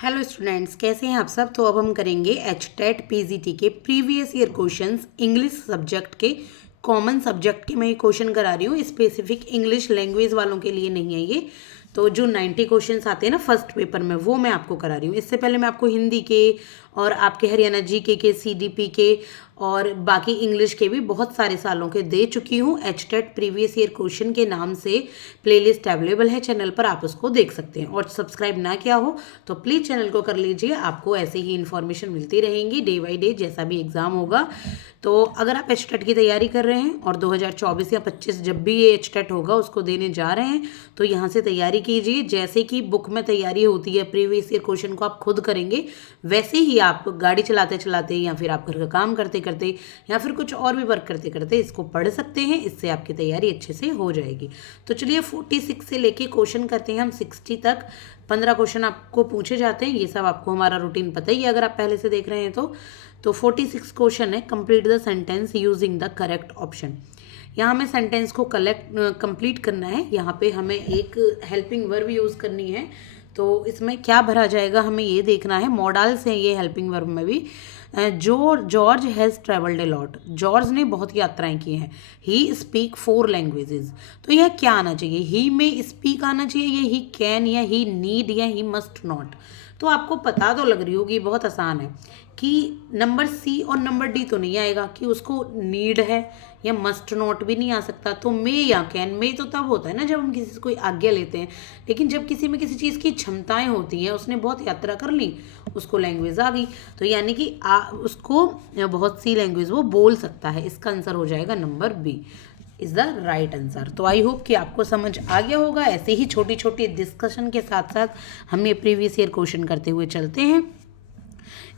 Hello students, कैसे हैं आप सब। तो अब हम करेंगे एचटेट पीजीटी के previous year questions English subject के। कॉमन सब्जेक्ट के मैं ये क्वेश्चन करा रही हूँ, स्पेसिफिक इंग्लिश लैंग्वेज वालों के लिए नहीं है ये। तो जो 90 क्वेश्चंस आते हैं ना फर्स्ट पेपर में, वो मैं आपको करा रही हूँ। इससे पहले मैं आपको हिंदी के और आपके हरियाणा जीके के, सीडीपी के और बाकी इंग्लिश के भी बहुत सारे सालों के दे चुकी हूँ। एचटेट प्रीवियस ईयर क्वेश्चन के नाम से प्लेलिस्ट अवेलेबल है चैनल पर, आप उसको देख सकते हैं। और सब्सक्राइब ना किया हो तो प्लीज़ चैनल को कर लीजिए, आपको ऐसे ही इन्फॉर्मेशन मिलती रहेंगी डे बाई डे जैसा भी एग्ज़ाम होगा। तो अगर आप एचटेट की तैयारी कर रहे हैं और 2024 या 25 जब भी ये एचटेट होगा उसको देने जा रहे हैं, तो यहाँ से तैयारी कीजिए। जैसे कि बुक में तैयारी होती है, प्रीवियस ईयर क्वेश्चन को आप खुद करेंगे, वैसे ही आप गाड़ी चलाते चलाते या फिर आप घर का काम करते करते या फिर कुछ और भी वर्क करते करते इसको पढ़ सकते हैं। इससे आपकी तैयारी अच्छे से हो जाएगी। तो चलिए 46 से लेके क्वेश्चन करते हैं हम 60 तक। 15 क्वेश्चन आपको पूछे जाते हैं, ये सब आपको हमारा रूटीन पता ही है अगर आप पहले से देख रहे हैं तो 46 क्वेश्चन है। Complete the sentence using the correct option. यहाँ हमें सेंटेंस को कंप्लीट करना है। यहाँ पे हमें एक हेल्पिंग वर्ब यूज़ करनी है। तो इसमें क्या भरा जाएगा हमें ये देखना है। मॉडल्स हैं ये हेल्पिंग वर्ब में भी। George has travelled a lot. George ने बहुत यात्राएं की हैं। He speak 4 languages. तो यह क्या आना चाहिए, ही में स्पीक आना चाहिए, या ही कैन, या ही नीड, या ही मस्ट नॉट। तो आपको पता तो लग रही होगी, बहुत आसान है कि नंबर सी और नंबर डी तो नहीं आएगा कि उसको नीड है, या मस्ट नॉट भी नहीं आ सकता। तो मे या कैन, मे तो तब होता है ना जब हम किसी से कोई आज्ञा लेते हैं, लेकिन जब किसी में किसी चीज़ की क्षमताएं होती हैं, उसने बहुत यात्रा कर ली, उसको लैंग्वेज आ गई, तो यानी कि उसको बहुत सी लैंग्वेज वो बोल सकता है। इसका आंसर हो जाएगा number B is the right answer. तो आई होप कि आपको समझ आ गया होगा। ऐसे ही छोटी छोटी डिस्कशन के साथ साथ हम ये प्रीवियस ईयर क्वेश्चन करते हुए चलते हैं।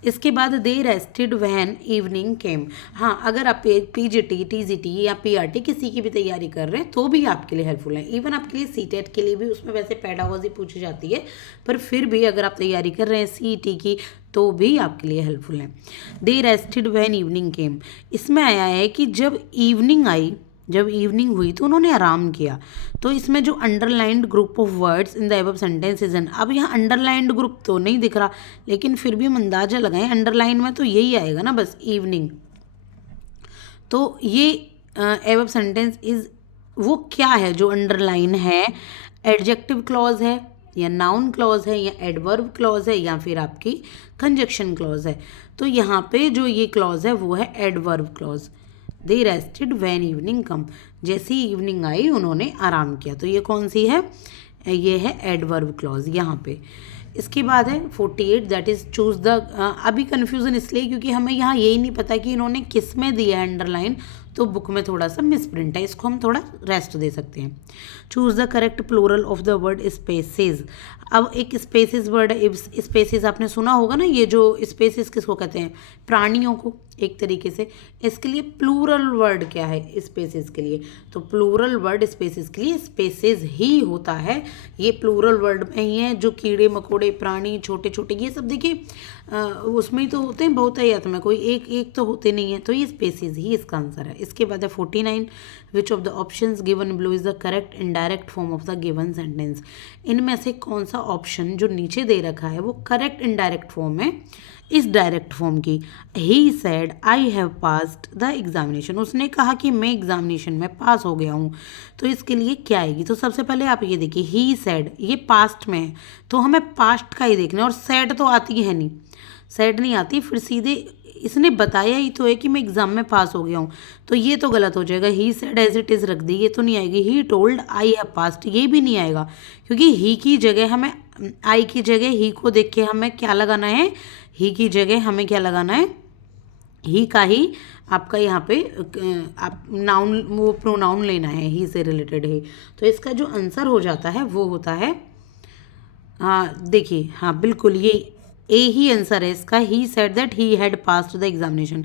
इसके बाद दे रेस्टेड व्हेन इवनिंग केम। हाँ, अगर आप पीजीटी, टीजीटी या पीआरटी किसी की भी तैयारी कर रहे हैं तो भी आपके लिए हेल्पफुल है। इवन आपके लिए सीटेट के लिए भी, उसमें वैसे पेडागोजी पूछी जाती है, पर फिर भी अगर आप तैयारी कर रहे हैं सीईटी की तो भी आपके लिए हेल्पफुल है। दे रेस्टेड व्हेन इवनिंग केम, इसमें आया है कि जब इवनिंग आई, जब इवनिंग हुई तो उन्होंने आराम किया। तो इसमें जो underlined group of words in the above sentence is an, अब यहाँ अंडरलाइंड ग्रुप तो नहीं दिख रहा, लेकिन फिर भी हम अंदाजा लगाएं अंडरलाइन में तो यही आएगा ना, बस इवनिंग। तो ये अबव सेंटेंस इज वो क्या है जो अंडरलाइन है, एडजेक्टिव क्लॉज है, या नाउन क्लॉज है, या एडवर्ब क्लॉज है, या फिर आपकी कंजक्शन क्लॉज है। तो यहाँ पे जो ये क्लॉज है वो है adverb clause. They rested when evening come, जैसी इवनिंग आई उन्होंने आराम किया। तो ये कौन सी है, ये है एडवर्ब क्लॉज यहाँ पे। इसके बाद है 48, दैट इज चूज द। अभी कन्फ्यूजन इसलिए क्योंकि हमें यहाँ यही नहीं पता कि इन्होंने किस में दिया है अंडरलाइन, तो बुक में थोड़ा सा मिसप्रिंट है, इसको हम थोड़ा रेस्ट दे सकते हैं। Choose the correct plural of the word species. अब एक स्पेसिस वर्ड है, स्पेसिस आपने सुना होगा ना, ये जो स्पेसिस किसको कहते हैं, प्राणियों को एक तरीके से। इसके लिए प्लूरल वर्ड क्या है स्पेसिस के लिए, तो प्लूरल वर्ड स्पेसिस के लिए स्पेसिस ही होता है। ये प्लूरल वर्ड में ही है। जो कीड़े मकोड़े, प्राणी, छोटे छोटे, ये सब देखिए उसमें ही तो होते हैं, बहुतायत में, कोई एक एक तो होते नहीं है। तो ये स्पेसिस ही इसका आंसर है। इसके बाद है 49, which of the options given below is the correct indirect form of the given sentence. इनमें से कौन सा ऑप्शन जो नीचे दे रखा है वो करेक्ट इनडायरेक्ट फॉर्म है इस डायरेक्ट फॉर्म की। He said I have passed the examination, उसने कहा कि मैं एग्जामिनेशन में पास हो गया हूँ। तो इसके लिए क्या आएगी, तो सबसे पहले आप ये देखिए, ही सेड ये पास्ट में है, तो हमें पास्ट का ही देखना है। और सेड तो आती है नहीं, सेड नहीं आती, फिर सीधे इसने बताया ही तो है कि मैं एग्ज़ाम में पास हो गया हूँ, तो ये तो गलत हो जाएगा। He said as it is रख दी, ये तो नहीं आएगी। He told I have passed, ये भी नहीं आएगा, क्योंकि ही की जगह हमें, आई की जगह ही को देख के हमें क्या लगाना है, ही की जगह हमें क्या लगाना है, ही का ही आपका यहाँ पे आप नाउन, वो प्रोनाउन लेना है, ही से रिलेटेड है। तो इसका जो आंसर हो जाता है वो होता है, हाँ देखिए, हाँ बिल्कुल ये ए ही आंसर है इसका। He said that he had passed the examination,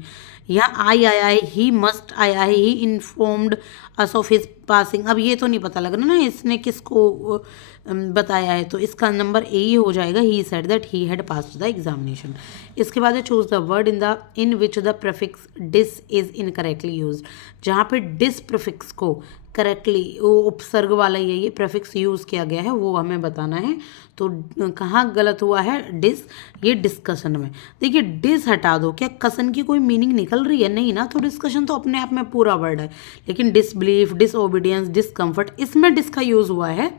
यहाँ आई आया है, ही मस्ट आया है, he informed us of his passing. अब ये तो नहीं पता लग रहा ना इसने किसको बताया है, तो इसका नंबर ए ही हो जाएगा, he said that he had passed the examination. इसके बाद है choose the word in which the prefix dish is incorrectly use. जहाँ पे डिस प्रीफिक्स को करेक्टली, वो उपसर्ग वाला ये प्रीफिक्स यूज़ किया गया है, वो हमें बताना है। तो कहाँ गलत हुआ है डिस, ये डिस्कशन में। देखिए डिस हटा दो, क्या कसन की कोई मीनिंग निकल रही है? नहीं ना, तो डिस्कशन तो अपने आप में पूरा वर्ड है। लेकिन डिसबिलीफ, डिसओबीडियंस, डिस्कम्फर्ट, इसमें डिस का यूज़ हुआ है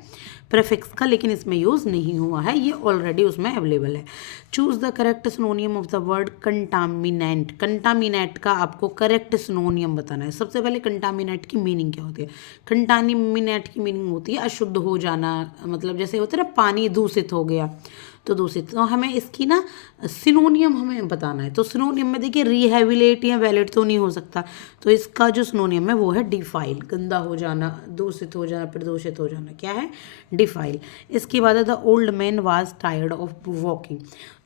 प्रीफिक्स का, लेकिन इसमें यूज़ नहीं हुआ है, ये ऑलरेडी उसमें अवेलेबल है। Choose the correct सिनोनियम of the word contaminant. Contaminate का आपको करेक्ट सिनोनियम बताना है। सबसे पहले कंटामिनेट की मीनिंग क्या होती है? कंटामिनेट की मीनिंग होती है अशुद्ध हो जाना, मतलब जैसे होता है ना पानी दूषित हो गया तो दूषित, तो हमें इसकी ना सिनोनियम हमें बताना है। तो सिनोनियम में देखिए रिहेबिलिट या वैलिड तो नहीं हो सकता, तो इसका जो सिनोनियम है वो है डिफाइल। गंदा हो जाना, दूषित हो जाना, प्रदूषित हो जाना, क्या है? डिफाइल। इसके बाद है the old man was tired of walking.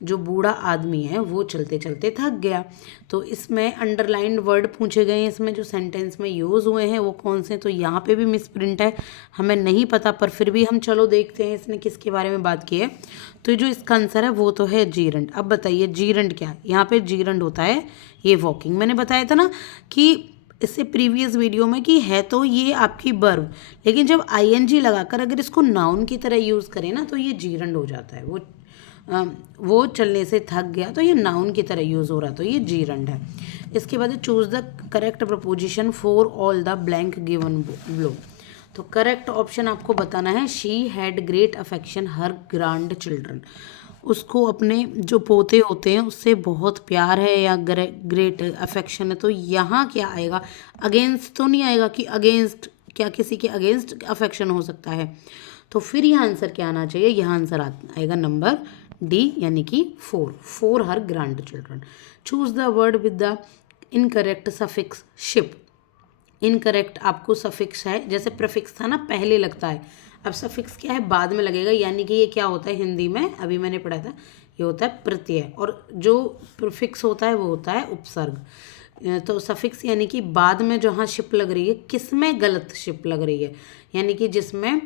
जो बूढ़ा आदमी है वो चलते चलते थक गया। तो इसमें अंडरलाइंड वर्ड पूछे गए हैं, इसमें जो सेंटेंस में यूज़ हुए हैं वो कौन से? तो यहाँ पे भी मिस प्रिंट है, हमें नहीं पता, पर फिर भी हम चलो देखते हैं इसने किसके बारे में बात की है। तो जो इसका आंसर है वो तो है जीरंड। अब बताइए जीरंड क्या है? यहाँ पे जीरंड होता है ये वॉकिंग। मैंने बताया था ना कि इससे प्रीवियस वीडियो में कि है तो ये आपकी वर्ब, लेकिन जब आईएनजी लगाकर अगर इसको नाउन की तरह यूज़ करें ना तो ये जीरंड हो जाता है। वो चलने से थक गया तो ये नाउन की तरह यूज़ हो रहा, तो ये जीरंड है। इसके बाद choose the correct preposition for all the blank given below. तो करेक्ट ऑप्शन आपको बताना है she had great affection her grand children. उसको अपने जो पोते होते हैं उससे बहुत प्यार है या ग्रेट अफेक्शन है। तो यहाँ क्या आएगा? अगेंस्ट तो नहीं आएगा कि अगेंस्ट, क्या किसी के अगेंस्ट अफेक्शन हो सकता है? तो फिर यह आंसर क्या आना चाहिए? यह आंसर आएगा नंबर डी, यानी कि 4 हर grand children. Choose the word with the incorrect suffix ship. Incorrect आपको सफिक्स है, जैसे प्रीफिक्स था ना पहले लगता है, अब सफिक्स क्या है? बाद में लगेगा, यानी कि ये क्या होता है हिंदी में, अभी मैंने पढ़ा था, ये होता है प्रत्यय, और जो प्रीफिक्स होता है वो होता है उपसर्ग। तो सफिक्स यानी कि बाद में जहाँ शिप लग रही है, किस में गलत शिप लग रही है, यानी कि जिसमें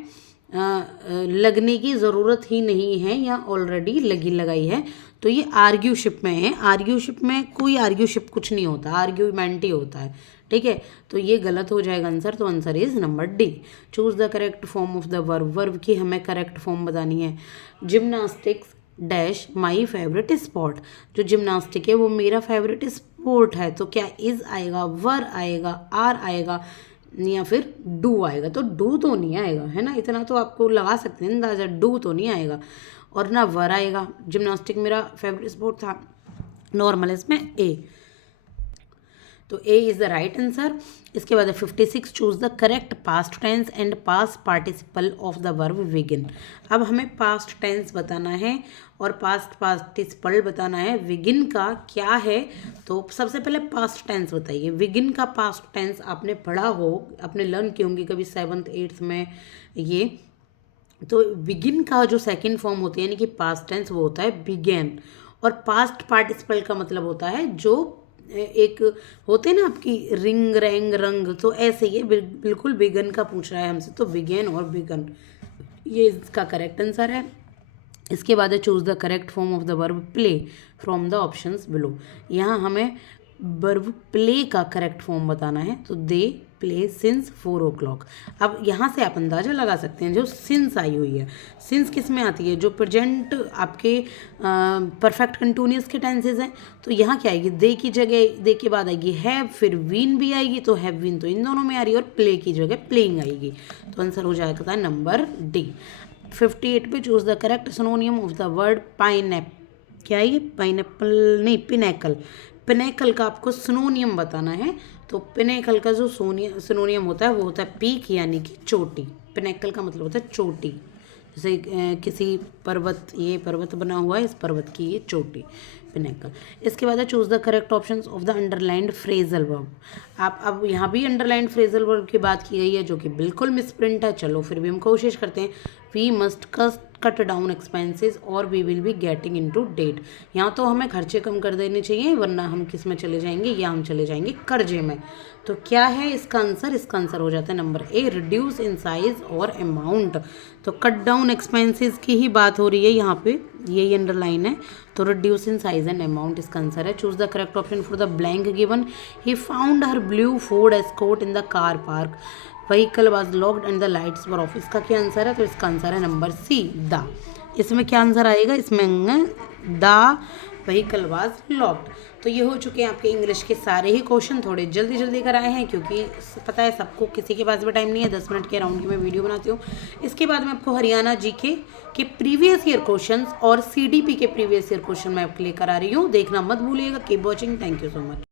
लगने की ज़रूरत ही नहीं है या ऑलरेडी लगी लगाई है, तो ये आर्ग्यूशिप में है। आर्ग्यूशिप में कोई आर्ग्यूशिप कुछ नहीं होता, आर्ग्यूमेंट ही होता है, ठीक है। तो ये गलत हो जाएगा आंसर, तो answer is number D. Choose the correct form of the verb. Verb की हमें करेक्ट फॉर्म बतानी है। Gymnastics dash my favourite sport. जो जिम्नास्टिक है वो मेरा फेवरेट स्पोर्ट है, तो क्या इज आएगा, वर आएगा, आर आएगा या फिर डू आएगा? तो डू तो नहीं आएगा, है ना, इतना तो आपको लगा सकते हैं अंदाजा, डू तो नहीं आएगा और ना वर आएगा। जिम्नास्टिक मेरा फेवरेट स्पोर्ट था, नॉर्मल इसमें ए, तो A is the right answer. इसके बाद 56 choose the correct past tense and past participle of the verb विगिन। अब हमें पास्ट टेंस बताना है और पास्ट पार्टिसिपल बताना है। विगिन का क्या है? तो सबसे पहले पास्ट टेंस बताइए। विगिन का पास्ट टेंस आपने पढ़ा हो, आपने लर्न की होंगी कभी 7th 8th में ये। तो बिगिन का जो सेकंड फॉर्म होती है यानी कि पास्ट टेंस, वो होता है बिगेन, और पास्ट पार्टिसिपल का मतलब होता है जो एक होते हैं ना आपकी रिंग रैंग रंग, तो ऐसे ही बिल्कुल बिगन का पूछ रहा है हमसे, तो बिगेन और बिगन ये इसका करेक्ट आंसर है। इसके बाद है choose the correct form of the verb play from the options below. यहाँ हमें वर्ब प्ले का करेक्ट फॉर्म बताना है, तो दे प्ले सिंस 4 o'clock। अब यहाँ से आप अंदाज़ा लगा सकते हैं जो सिंस आई हुई है, सिंस किस में आती है? जो प्रेजेंट आपके परफेक्ट कंटिन्यूअस के टेंसेज हैं, तो यहाँ क्या आएगी? दे की जगह दे के बाद आएगी हैव, फिर वीन भी आएगी, तो हैव वीन तो इन दोनों में आ रही है, और प्ले की जगह प्लेइंग आएगी, तो आंसर हो जाएगा नंबर डी। 58 पे choose the correct सिनोनियम of the word pineapple. क्या है ये? पाइनएप्पल नहीं, पिनेकल। पिनेकल का आपको सिनोनियम बताना है, तो पिनेकल का जो सिनोनियम होता है वो होता है पीक, यानी कि चोटी। पिनेकल का मतलब होता है चोटी, जैसे किसी पर्वत, ये पर्वत बना हुआ है, इस पर्वत की ये चोटी विनेगर। इसके बाद है choose the correct option of the underlined phrasal verb. आप अब यहाँ भी अंडरलाइंड फ्रेजल वर्ब की बात की गई है जो कि बिल्कुल मिसप्रिंट है। चलो फिर भी हम कोशिश करते हैं। We must cut down expenses और we will be getting into debt. यहाँ तो हमें खर्चे कम कर देने चाहिए, वरना हम किस में चले जाएंगे, या हम चले जाएंगे कर्जे में। तो क्या है इसका आंसर? इसका आंसर हो जाता है number A, reduce in size और अमाउंट। तो कट डाउन एक्सपेंसेस की ही बात हो रही है यहाँ पे, यही अंडरलाइन है। तो reduce in size and amount इसका आंसर है। Choose the correct option for the blank given. He found her blue Ford escort in the car park. Vehicle was locked and the lights were of. इसका क्या answer है? तो इसका answer है number C, the. इसमें क्या answer आएगा? इसमें द व्हीकल वाज लॉक्ड। तो ये हो चुके हैं आपके इंग्लिश के सारे ही क्वेश्चन। थोड़े जल्दी जल्दी कराए हैं क्योंकि पता है सबको, किसी के पास भी टाइम नहीं है। 10 मिनट के अराउंड की मैं वीडियो बनाती हूँ। इसके बाद मैं आपको हरियाणा जीके के प्रीवियस ईयर क्वेश्चंस और सीडीपी के प्रीवियस ईयर क्वेश्चन मैं आपके लिए करा रही हूँ। देखना मत भूलिएगा। Keep watching. Thank you so much.